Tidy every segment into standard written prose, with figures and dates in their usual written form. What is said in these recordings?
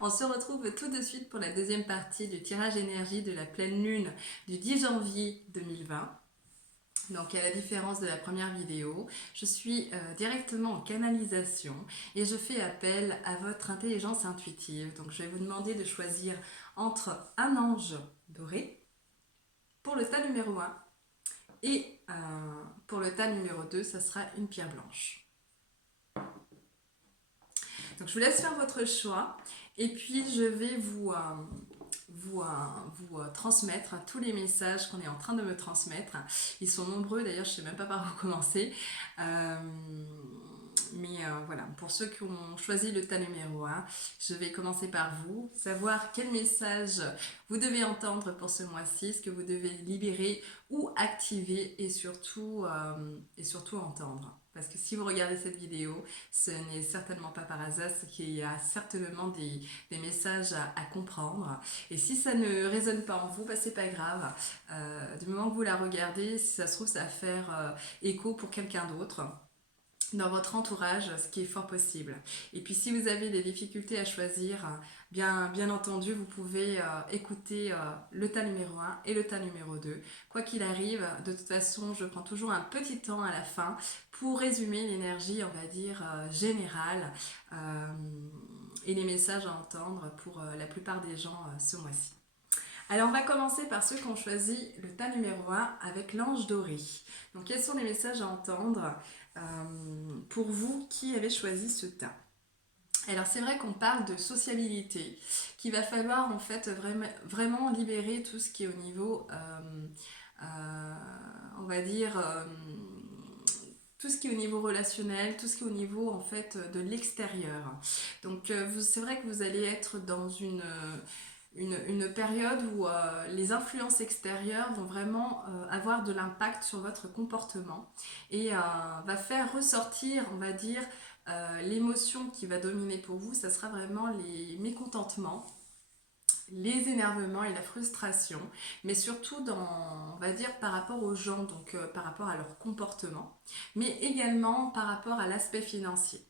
On se retrouve tout de suite pour la deuxième partie du tirage énergie de la pleine lune du 10 janvier 2020. Donc à la différence de la première vidéo, je suis directement en canalisation et je fais appel à votre intelligence intuitive. Donc je vais vous demander de choisir entre un ange doré pour le tas numéro 1 et pour le tas numéro 2, ça sera une pierre blanche. Donc je vous laisse faire votre choix et puis je vais vous transmettre tous les messages qu'on est en train de me transmettre. Ils sont nombreux, d'ailleurs je ne sais même pas par où commencer. Voilà, pour ceux qui ont choisi le tas numéro 1, je vais commencer par vous, savoir quel message vous devez entendre pour ce mois-ci, ce que vous devez libérer ou activer et surtout entendre. Parce que si vous regardez cette vidéo, ce n'est certainement pas par hasard, c'est qu'il y a certainement des messages à comprendre. Et si ça ne résonne pas en vous, bah, c'est pas grave. Du moment que vous la regardez, si ça se trouve, ça va faire écho pour quelqu'un d'autre dans votre entourage, ce qui est fort possible. Et puis si vous avez des difficultés à choisir, bien entendu, vous pouvez écouter le tas numéro 1 et le tas numéro 2. Quoi qu'il arrive, de toute façon, je prends toujours un petit temps à la fin pour résumer l'énergie, on va dire, générale et les messages à entendre pour la plupart des gens ce mois-ci. Alors on va commencer par ceux qui ont choisi le tas numéro 1 avec l'ange doré. Donc quels sont les messages à entendre pour vous qui avez choisi ce tas? Alors c'est vrai qu'on parle de sociabilité, qu'il va falloir en fait vraiment libérer tout ce qui est au niveau, on va dire, tout ce qui est au niveau relationnel, tout ce qui est au niveau en fait de l'extérieur. Donc c'est vrai que vous allez être dans une période où les influences extérieures vont vraiment avoir de l'impact sur votre comportement et va faire ressortir, on va dire, l'émotion qui va dominer pour vous, ça sera vraiment les mécontentements, les énervements et la frustration, mais surtout on va dire par rapport aux gens, donc par rapport à leur comportement, mais également par rapport à l'aspect financier.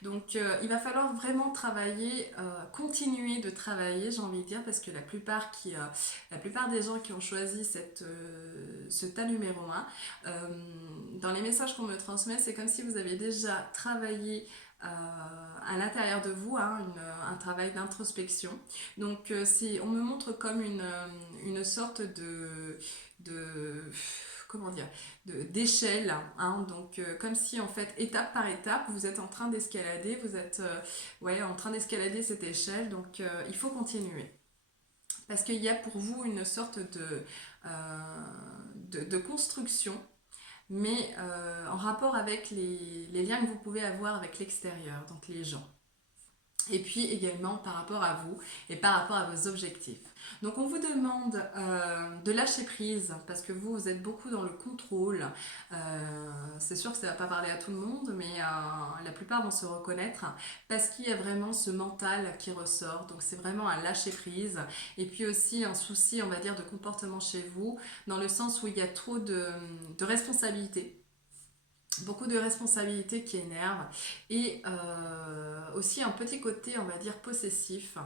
Donc il va falloir vraiment travailler, continuer de travailler, j'ai envie de dire, parce que la plupart des gens qui ont choisi ce tas numéro 1, dans les messages qu'on me transmet, c'est comme si vous avez déjà travaillé à l'intérieur de vous, hein, un travail d'introspection. Donc on me montre comme une sorte de comment dire, d'échelle, hein, donc comme si en fait étape par étape vous êtes en train d'escalader, vous êtes en train d'escalader cette échelle, donc il faut continuer parce qu'il y a pour vous une sorte de construction, mais en rapport avec les liens que vous pouvez avoir avec l'extérieur, donc les gens. Et puis également par rapport à vous et par rapport à vos objectifs. Donc on vous demande de lâcher prise parce que vous êtes beaucoup dans le contrôle. C'est sûr que ça ne va pas parler à tout le monde, mais la plupart vont se reconnaître parce qu'il y a vraiment ce mental qui ressort. Donc c'est vraiment un lâcher prise et puis aussi un souci, on va dire, de comportement chez vous, dans le sens où il y a trop de responsabilités, beaucoup de responsabilités qui énervent et aussi un petit côté, on va dire, possessif,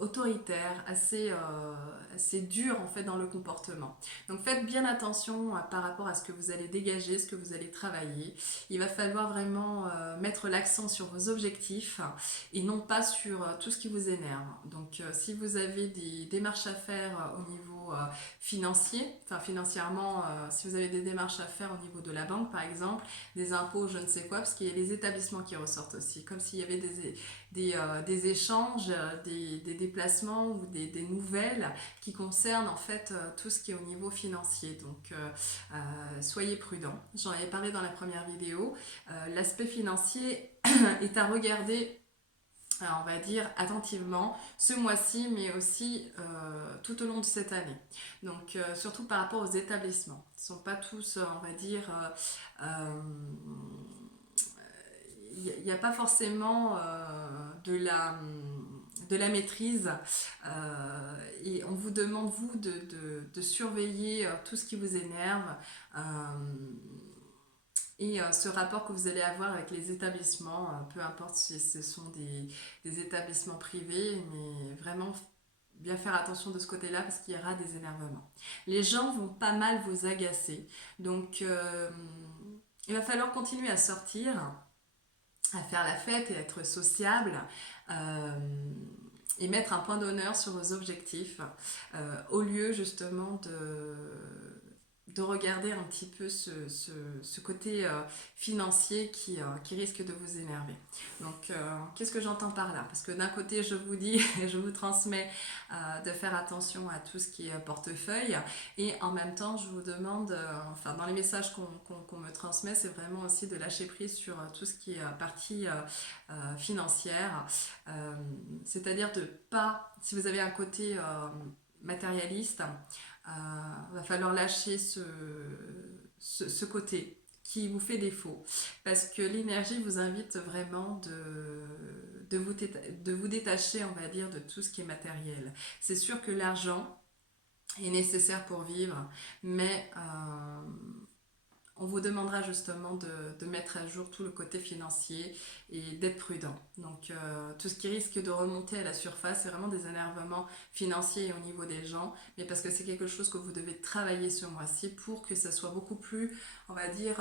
autoritaire, assez dur en fait dans le comportement. Donc faites bien attention par rapport à ce que vous allez dégager, ce que vous allez travailler. Il va falloir vraiment mettre l'accent sur vos objectifs et non pas sur tout ce qui vous énerve. Donc si vous avez des démarches à faire au niveau financier, enfin financièrement, si vous avez des démarches à faire au niveau de la banque par exemple, des impôts, je ne sais quoi, parce qu'il y a les établissements qui ressortent aussi, comme s'il y avait des échanges, des déplacements ou des nouvelles qui concernent en fait tout ce qui est au niveau financier. Donc soyez prudents. J'en avais parlé dans la première vidéo. L'aspect financier est à regarder, on va dire, attentivement ce mois-ci, mais aussi tout au long de cette année. Donc surtout par rapport aux établissements. Ils ne sont pas tous, on va dire, il n'y a pas forcément de la maîtrise et on vous demande, vous, de surveiller tout ce qui vous énerve et ce rapport que vous allez avoir avec les établissements, peu importe si ce sont des établissements privés, mais vraiment bien faire attention de ce côté-là parce qu'il y aura des énervements. Les gens vont pas mal vous agacer, donc il va falloir continuer à sortir, à faire la fête et être sociable. euh, et mettre un point d'honneur sur vos objectifs au lieu justement de regarder un petit peu ce côté financier qui risque de vous énerver. Donc, qu'est-ce que j'entends par là? Parce que d'un côté, je vous dis, je vous transmets de faire attention à tout ce qui est portefeuille, et en même temps, je vous demande, enfin, dans les messages qu'on me transmet, c'est vraiment aussi de lâcher prise sur tout ce qui est partie financière, c'est-à-dire de pas, si vous avez un côté matérialiste, va falloir lâcher ce côté qui vous fait défaut, parce que l'énergie vous invite vraiment de vous détacher, on va dire, de tout ce qui est matériel. C'est sûr que l'argent est nécessaire pour vivre, mais on vous demandera justement de mettre à jour tout le côté financier et d'être prudent. Donc tout ce qui risque de remonter à la surface, c'est vraiment des énervements financiers au niveau des gens, mais parce que c'est quelque chose que vous devez travailler ce mois-ci pour que ça soit beaucoup plus, on va dire,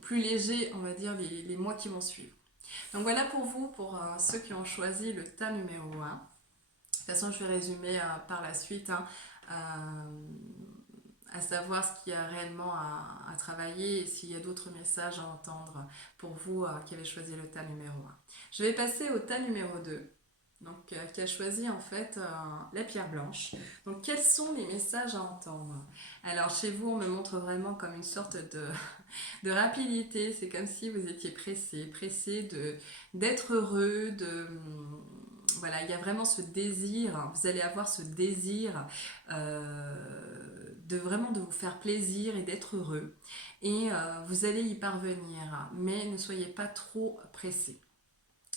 plus léger, on va dire, les mois qui vont suivre. Donc voilà pour vous, pour ceux qui ont choisi le tas numéro 1. De toute façon, je vais résumer par la suite, hein. À savoir ce qu'il y a réellement à travailler et s'il y a d'autres messages à entendre pour vous qui avez choisi le tas numéro 1. Je vais passer au tas numéro 2, donc, qui a choisi en fait la pierre blanche. Donc quels sont les messages à entendre? Alors chez vous, on me montre vraiment comme une sorte de rapidité, c'est comme si vous étiez pressé d'être heureux, voilà, il y a vraiment ce désir, vous allez avoir ce désir de vraiment de vous faire plaisir et d'être heureux, et vous allez y parvenir, mais ne soyez pas trop pressé.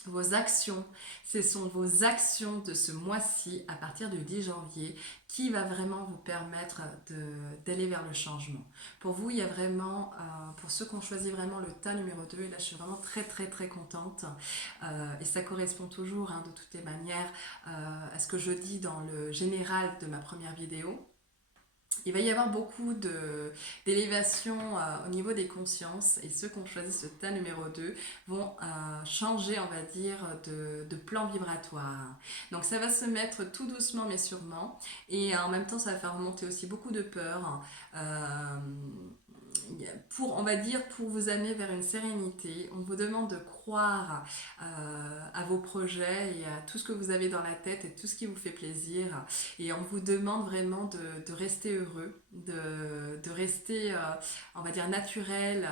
Vos actions, ce sont vos actions de ce mois-ci à partir du 10 janvier qui va vraiment vous permettre d'aller vers le changement. Pour vous, il y a vraiment, pour ceux qui ont choisi vraiment le tas numéro 2, et là je suis vraiment très contente, et ça correspond toujours, hein, de toutes les manières à ce que je dis dans le général de ma première vidéo. Il va y avoir beaucoup d'élévation au niveau des consciences, et ceux qui ont choisi ce tas numéro 2 vont changer, on va dire, de plan vibratoire. Donc ça va se mettre tout doucement mais sûrement, et en même temps ça va faire remonter aussi beaucoup de peur. Pour, on va dire, pour vous amener vers une sérénité. On vous demande de croire à vos projets et à tout ce que vous avez dans la tête et tout ce qui vous fait plaisir. Et on vous demande vraiment de rester heureux, de rester, on va dire, naturel,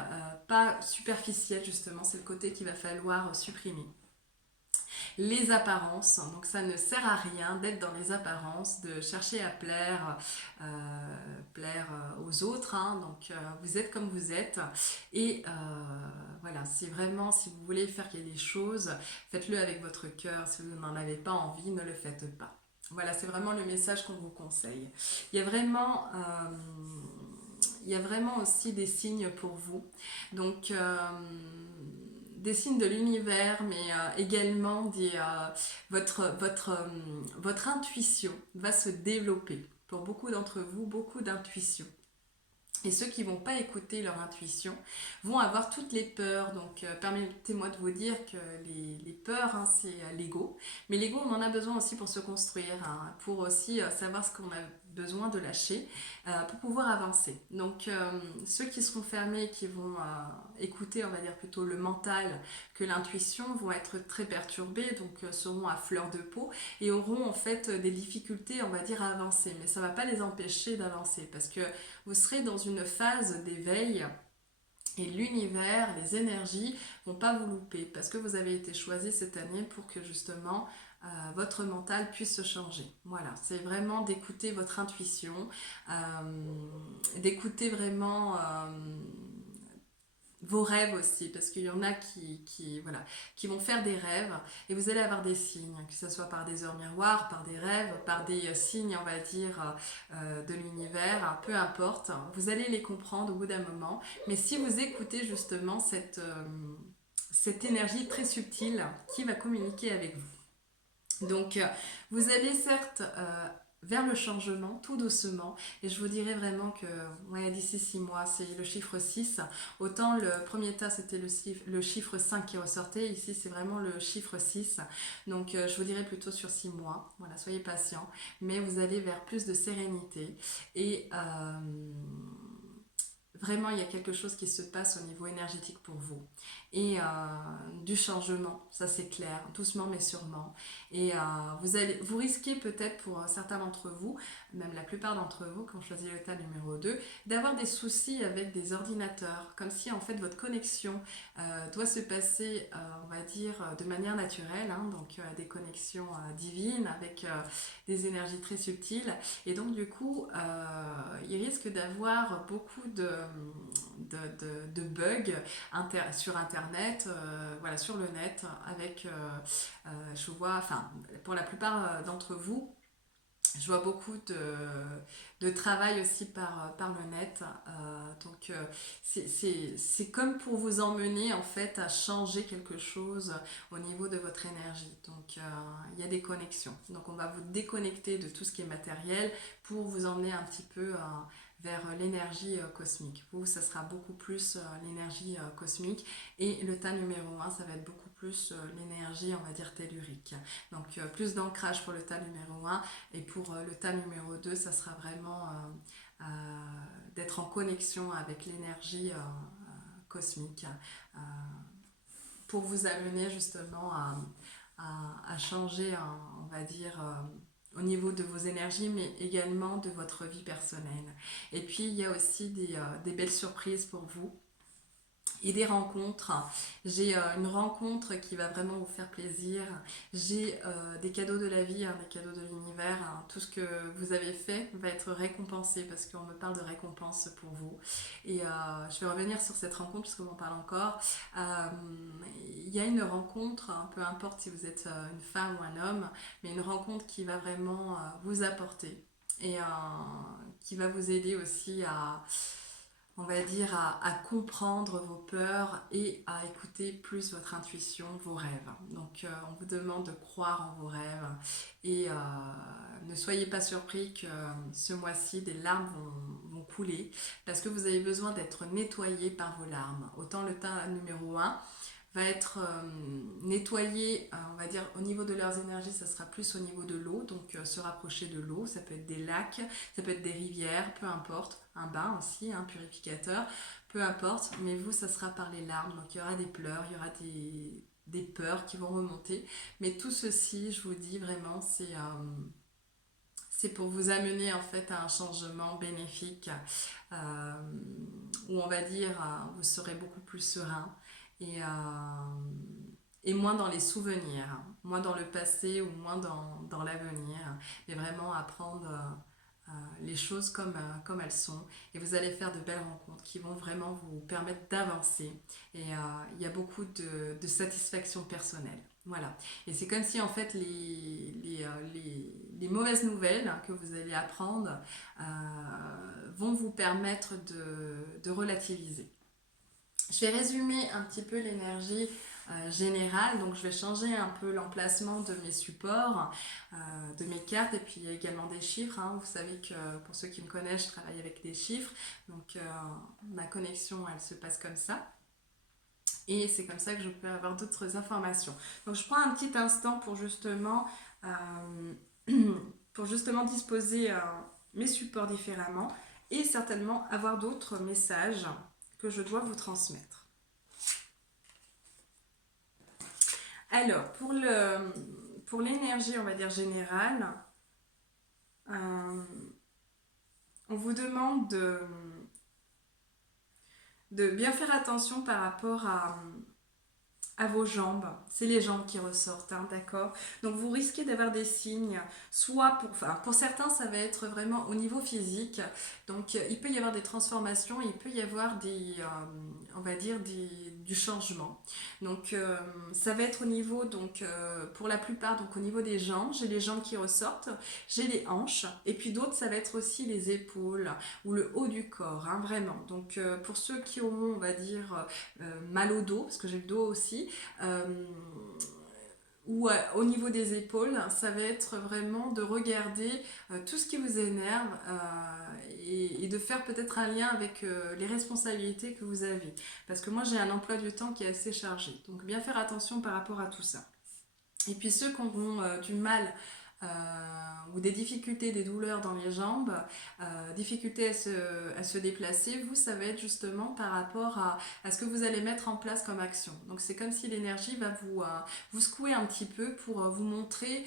pas superficiel justement. C'est le côté qu'il va falloir supprimer. Les apparences, donc ça ne sert à rien d'être dans les apparences, de chercher à plaire aux autres, hein. Donc vous êtes comme vous êtes, et voilà, c'est vraiment, si vous voulez faire qu'il y ait des choses, faites-le avec votre cœur. Si vous n'en avez pas envie, ne le faites pas. Voilà, c'est vraiment le message qu'on vous conseille. Il y a vraiment aussi des signes pour vous, donc des signes de l'univers, mais également votre intuition va se développer. Pour beaucoup d'entre vous, beaucoup d'intuition. Et ceux qui ne vont pas écouter leur intuition vont avoir toutes les peurs. Donc permettez-moi de vous dire que les peurs, hein, c'est l'ego. Mais l'ego, on en a besoin aussi pour se construire, hein, pour aussi savoir ce qu'on a besoin de lâcher pour pouvoir avancer. Donc ceux qui seront fermés, qui vont écouter, on va dire plutôt le mental que l'intuition, vont être très perturbés, donc seront à fleur de peau et auront en fait des difficultés, on va dire, à avancer. Mais ça ne va pas les empêcher d'avancer, parce que vous serez dans une phase d'éveil. Et l'univers, les énergies vont pas vous louper, parce que vous avez été choisi cette année pour que justement votre mental puisse se changer. Voilà, c'est vraiment d'écouter votre intuition, d'écouter vraiment vos rêves aussi, parce qu'il y en a voilà, qui vont faire des rêves et vous allez avoir des signes, que ce soit par des heures miroirs, par des rêves, par des signes, on va dire, de l'univers, peu importe, vous allez les comprendre au bout d'un moment. Mais si vous écoutez justement cette énergie très subtile qui va communiquer avec vous. Donc, vous allez certes vers le changement, tout doucement, et je vous dirais vraiment que ouais, d'ici 6 mois, c'est le chiffre 6. Autant le premier tas, c'était le chiffre 5 qui ressortait, ici c'est vraiment le chiffre 6. Donc, je vous dirais plutôt sur 6 mois, voilà, soyez patients, mais vous allez vers plus de sérénité, et vraiment, il y a quelque chose qui se passe au niveau énergétique pour vous. Et du changement, ça c'est clair, doucement mais sûrement. Et vous risquez peut-être pour certains d'entre vous, même la plupart d'entre vous, qui ont choisi le tas numéro 2, d'avoir des soucis avec des ordinateurs. Comme si en fait votre connexion doit se passer, on va dire, de manière naturelle, hein, donc des connexions divines avec des énergies très subtiles. Et donc du coup, il risque d'avoir beaucoup de bugs sur Internet, voilà, sur le net, avec, je vois, enfin, pour la plupart d'entre vous, je vois beaucoup de travail aussi par le net. Donc, c'est comme pour vous emmener en fait à changer quelque chose au niveau de votre énergie. Donc, il y a des connexions. Donc, on va vous déconnecter de tout ce qui est matériel pour vous emmener un petit peu vers l'énergie cosmique. Vous, ça sera beaucoup plus l'énergie cosmique. Et le tas numéro 1, ça va être beaucoup plus l'énergie, on va dire, tellurique. Donc, plus d'ancrage pour le tas numéro 1. Et pour le tas numéro 2, ça sera vraiment d'être en connexion avec l'énergie cosmique pour vous amener justement à changer, on va dire, au niveau de vos énergies, mais également de votre vie personnelle. Et puis, il y a aussi des belles surprises pour vous et des rencontres. J'ai une rencontre qui va vraiment vous faire plaisir. J'ai des cadeaux de la vie, hein, des cadeaux de l'univers. Hein. Tout ce que vous avez fait va être récompensé parce qu'on me parle de récompense pour vous. Et je vais revenir sur cette rencontre puisqu'on en parle encore. Il y a une rencontre, hein, peu importe si vous êtes une femme ou un homme, mais une rencontre qui va vraiment vous apporter et qui va vous aider aussi à, on va dire, à comprendre vos peurs et à écouter plus votre intuition, vos rêves. Donc, on vous demande de croire en vos rêves et ne soyez pas surpris que ce mois-ci, des larmes vont couler parce que vous avez besoin d'être nettoyé par vos larmes. Autant le tas numéro 1 va être nettoyé, on va dire, au niveau de leurs énergies, ça sera plus au niveau de l'eau, donc se rapprocher de l'eau, ça peut être des lacs, ça peut être des rivières, peu importe, un bain aussi, un purificateur, peu importe, mais vous, ça sera par les larmes, donc il y aura des pleurs, il y aura des peurs qui vont remonter, mais tout ceci, je vous dis vraiment, c'est pour vous amener en fait à un changement bénéfique euh, où on va dire vous serez beaucoup plus serein et, et moins dans les souvenirs, hein, moins dans le passé ou moins dans l'avenir, mais vraiment apprendre les choses comme elles sont et vous allez faire de belles rencontres qui vont vraiment vous permettre d'avancer et il y a beaucoup de satisfaction personnelle. Voilà. Et c'est comme si en fait les mauvaises nouvelles que vous allez apprendre vont vous permettre de relativiser. Je vais résumer un petit peu l'énergie générale, donc je vais changer un peu l'emplacement de mes supports, de mes cartes et puis il y a également des chiffres. Hein. Vous savez que pour ceux qui me connaissent, je travaille avec des chiffres, donc ma connexion elle se passe comme ça. Et c'est comme ça que je peux avoir d'autres informations. Donc je prends un petit instant pour justement disposer mes supports différemment et certainement avoir d'autres messages que je dois vous transmettre. Alors, pour l'énergie, on va dire générale, on vous demande de bien faire attention par rapport à vos jambes. C'est les jambes qui ressortent, hein, d'accord? Donc vous risquez d'avoir des signes, soit pour certains, ça va être vraiment au niveau physique. Donc il peut y avoir des transformations, il peut y avoir on va dire, du changement. Donc ça va être au niveau, donc pour la plupart, donc au niveau des jambes, j'ai les jambes qui ressortent, j'ai les hanches, et puis d'autres, ça va être aussi les épaules ou le haut du corps, hein, vraiment. Donc pour ceux qui auront, on va dire, mal au dos, parce que j'ai le dos aussi, euh, ou au niveau des épaules, ça va être vraiment de regarder tout ce qui vous énerve et de faire peut-être un lien avec les responsabilités que vous avez. Parce que moi j'ai un emploi du temps qui est assez chargé. Donc bien faire attention par rapport à tout ça. Et puis ceux qui auront du mal euh, ou des difficultés, des douleurs dans les jambes, difficultés à se déplacer, vous, ça va être justement par rapport à ce que vous allez mettre en place comme action. Donc c'est comme si l'énergie va vous secouer un petit peu pour vous montrer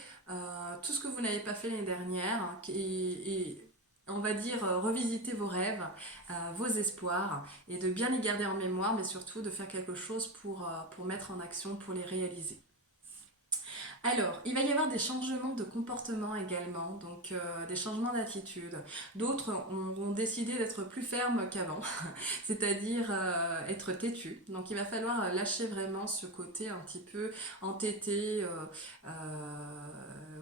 tout ce que vous n'avez pas fait l'année dernière et on va dire revisiter vos rêves, vos espoirs et de bien les garder en mémoire, mais surtout de faire quelque chose pour mettre en action, pour les réaliser. Alors, il va y avoir des changements de comportement également, donc des changements d'attitude. D'autres ont décidé d'être plus fermes qu'avant, c'est-à-dire être têtus. Donc il va falloir lâcher vraiment ce côté un petit peu entêté.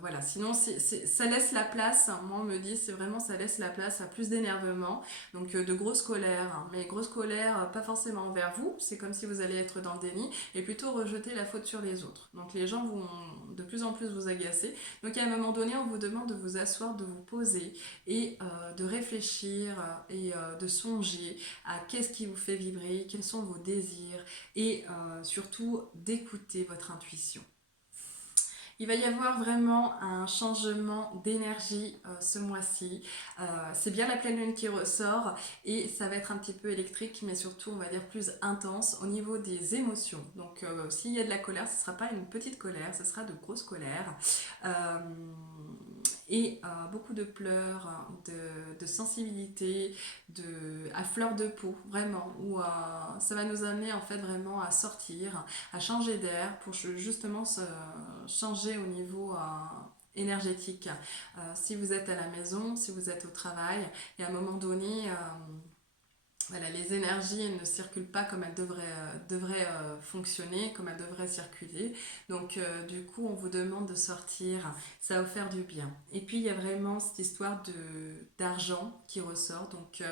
Voilà, sinon ça laisse la place, hein. Moi on me dit c'est vraiment ça laisse la place à plus d'énervement, donc de grosse colère, hein. Mais grosse colère pas forcément envers vous, c'est comme si vous allez être dans le déni, et plutôt rejeter la faute sur les autres. Donc les gens vont de plus en plus vous agacer. Donc à un moment donné, on vous demande de vous asseoir, de vous poser et de réfléchir et de songer à qu'est-ce qui vous fait vibrer, quels sont vos désirs et surtout d'écouter votre intuition. Il va y avoir vraiment un changement d'énergie ce mois-ci. C'est bien la pleine lune qui ressort et ça va être un petit peu électrique, mais surtout, on va dire, plus intense au niveau des émotions. Donc, s'il y a de la colère, ce ne sera pas une petite colère, ce sera de grosses colères. Euh, et beaucoup de pleurs, de sensibilité, à fleur de peau, vraiment, où ça va nous amener en fait vraiment à sortir, à changer d'air pour justement changer au niveau énergétique. Si vous êtes à la maison, si vous êtes au travail, et à un moment donné, voilà, les énergies ne circulent pas comme elles devraient fonctionner, comme elles devraient circuler. Donc du coup, on vous demande de sortir, ça va vous faire du bien. Et puis il y a vraiment cette histoire d'argent qui ressort. Donc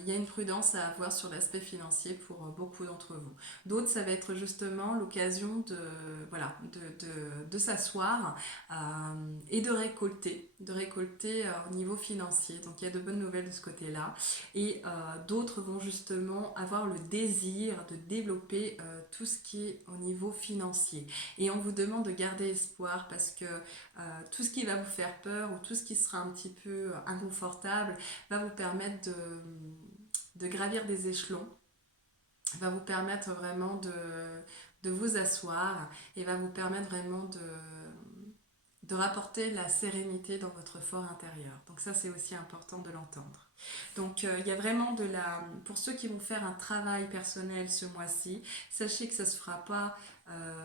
il y a une prudence à avoir sur l'aspect financier pour beaucoup d'entre vous. D'autres, ça va être justement l'occasion voilà, de s'asseoir et de récolter au niveau financier. Donc il y a de bonnes nouvelles de ce côté-là. Et d'autres vont justement avoir le désir de développer tout ce qui est au niveau financier. Et on vous demande de garder espoir parce que tout ce qui va vous faire peur ou tout ce qui sera un petit peu inconfortable va vous permettre de gravir des échelons, va vous permettre vraiment de vous asseoir et va vous permettre vraiment de rapporter la sérénité dans votre fort intérieur. Donc ça, c'est aussi important de l'entendre. Donc il y a vraiment pour ceux qui vont faire un travail personnel ce mois-ci, sachez que ça ne se fera pas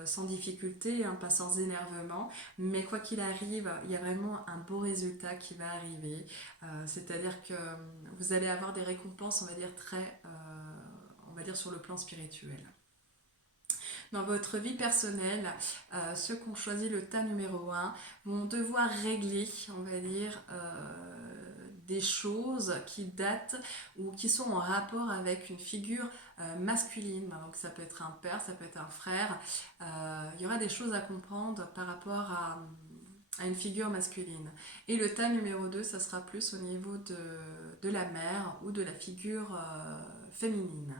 sans difficulté, hein, pas sans énervement, mais quoi qu'il arrive, il y a vraiment un beau résultat qui va arriver. C'est-à-dire que vous allez avoir des récompenses, on va dire, on va dire sur le plan spirituel. Dans votre vie personnelle, ceux qui ont choisi le tas numéro 1 vont devoir régler, on va dire, des choses qui datent ou qui sont en rapport avec une figure masculine. Donc ça peut être un père, ça peut être un frère. Il y aura des choses à comprendre par rapport à une figure masculine. Et le tas numéro 2, ça sera plus au niveau de la mère ou de la figure féminine.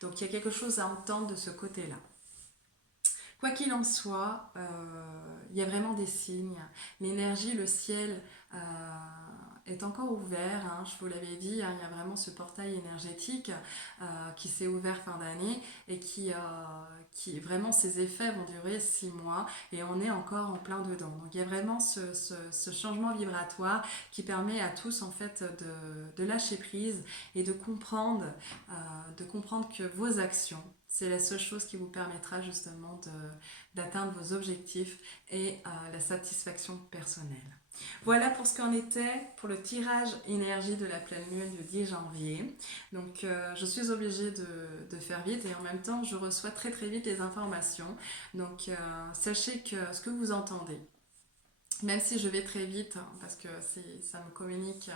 Donc il y a quelque chose à entendre de ce côté-là. Quoi qu'il en soit, il y a vraiment des signes. L'énergie, le ciel est encore ouvert, hein, je vous l'avais dit, hein, il y a vraiment ce portail énergétique qui s'est ouvert fin d'année et qui vraiment ses effets vont durer 6 mois et on est encore en plein dedans. Donc il y a vraiment ce changement vibratoire qui permet à tous en fait de lâcher prise et de comprendre que vos actions, C'est la seule chose qui vous permettra justement d'atteindre vos objectifs et la satisfaction personnelle. Voilà pour ce qu'en était pour le tirage énergie de la pleine lune du 10 janvier. Donc je suis obligée de faire vite et en même temps je reçois très très vite les informations. Donc sachez que ce que vous entendez, même si je vais très vite, hein, parce que ça me communique,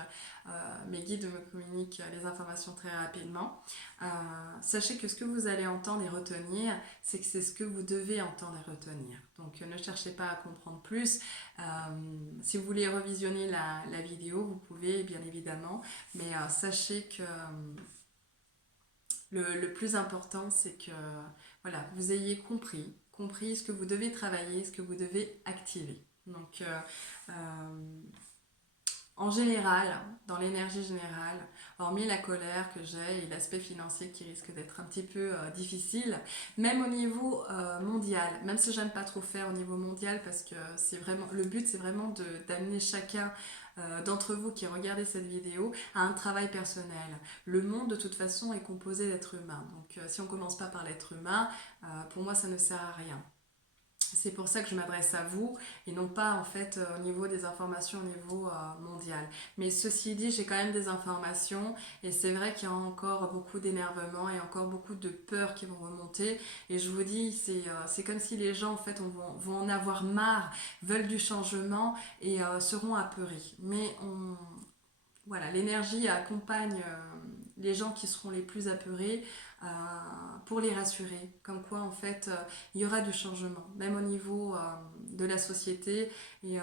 mes guides me communiquent les informations très rapidement, sachez que ce que vous allez entendre et retenir, c'est que c'est ce que vous devez entendre et retenir. Donc ne cherchez pas à comprendre plus. Si vous voulez revisionner la vidéo, vous pouvez bien évidemment, mais sachez que le plus important, c'est que voilà, vous ayez compris ce que vous devez travailler, ce que vous devez activer. Donc, en général, dans l'énergie générale, hormis la colère que j'ai et l'aspect financier qui risque d'être un petit peu difficile, même au niveau mondial, même si j'aime pas trop faire au niveau mondial parce que c'est vraiment le but, c'est vraiment d'amener chacun d'entre vous qui regardez cette vidéo à un travail personnel. Le monde de toute façon est composé d'êtres humains, donc si on commence pas par l'être humain, pour moi ça ne sert à rien. C'est pour ça que je m'adresse à vous et non pas en fait au niveau des informations au niveau mondial. Mais ceci dit, j'ai quand même des informations et c'est vrai qu'il y a encore beaucoup d'énervement et encore beaucoup de peurs qui vont remonter. Et je vous dis, c'est comme si les gens en fait vont en avoir marre, veulent du changement et seront apeurés. Mais voilà, l'énergie accompagne les gens qui seront les plus apeurés euh, pour les rassurer, comme quoi en fait il y aura du changement, même au niveau de la société et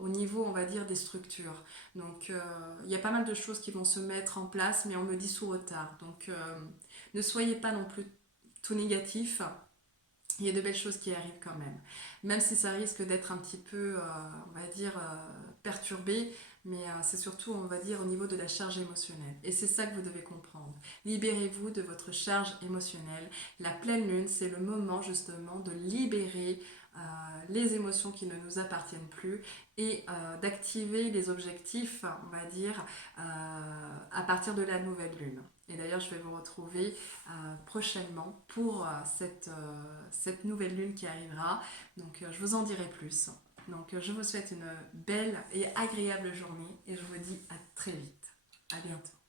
au niveau on va dire des structures. Donc il y a pas mal de choses qui vont se mettre en place, mais on me dit sous retard. Donc ne soyez pas non plus tout négatif. Il y a de belles choses qui arrivent quand même. Même si ça risque d'être un petit peu, on va dire, perturbé, mais c'est surtout, on va dire, au niveau de la charge émotionnelle. Et c'est ça que vous devez comprendre. Libérez-vous de votre charge émotionnelle. La pleine lune, c'est le moment justement de libérer les émotions qui ne nous appartiennent plus et d'activer les objectifs, on va dire, à partir de la nouvelle lune. Et d'ailleurs, je vais vous retrouver prochainement pour cette nouvelle lune qui arrivera. Donc, je vous en dirai plus. Donc, je vous souhaite une belle et agréable journée et je vous dis à très vite. À bientôt.